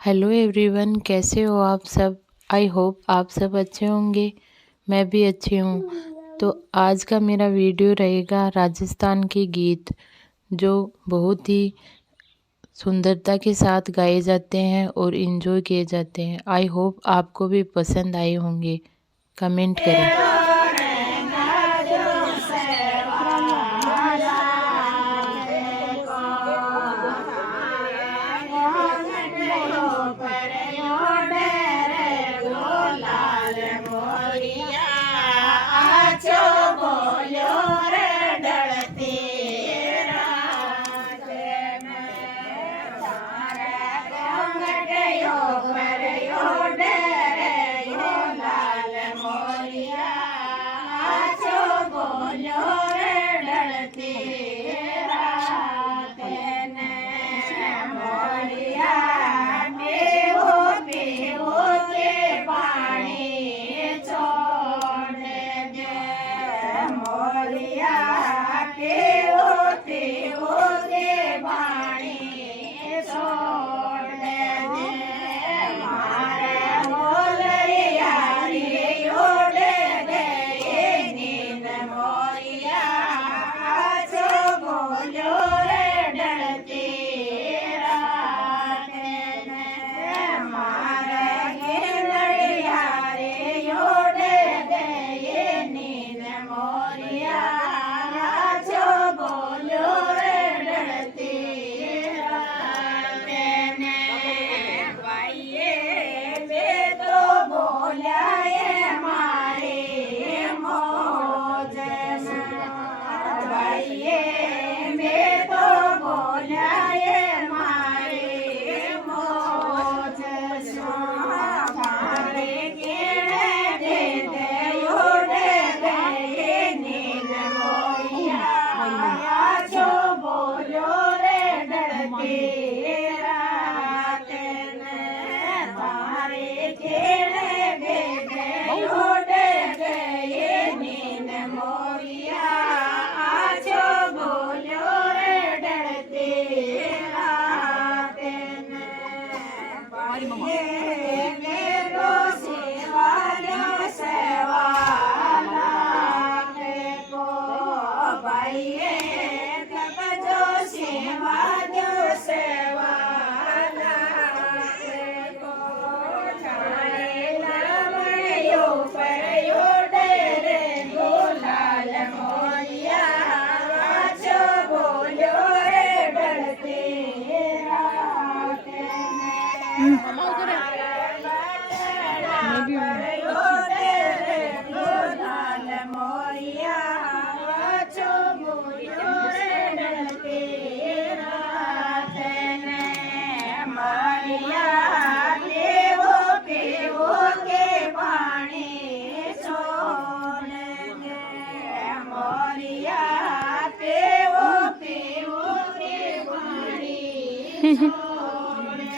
Hello everyone, कैसे हो आप सब। आई होप आप सब अच्छे होंगे। मैं भी अच्छी हूँ। तो आज का मेरा वीडियो रहेगा राजस्थान के गीत, जो बहुत ही सुंदरता के साथ गाए जाते हैं और इन्जॉय किए जाते हैं। आई होप आपको भी पसंद आए होंगे। कमेंट करें।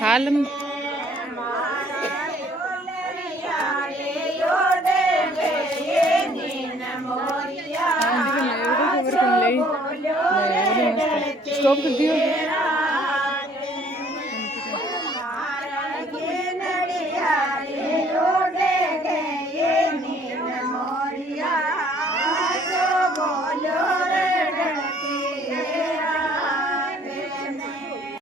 खालम स्टॉप कर दियो।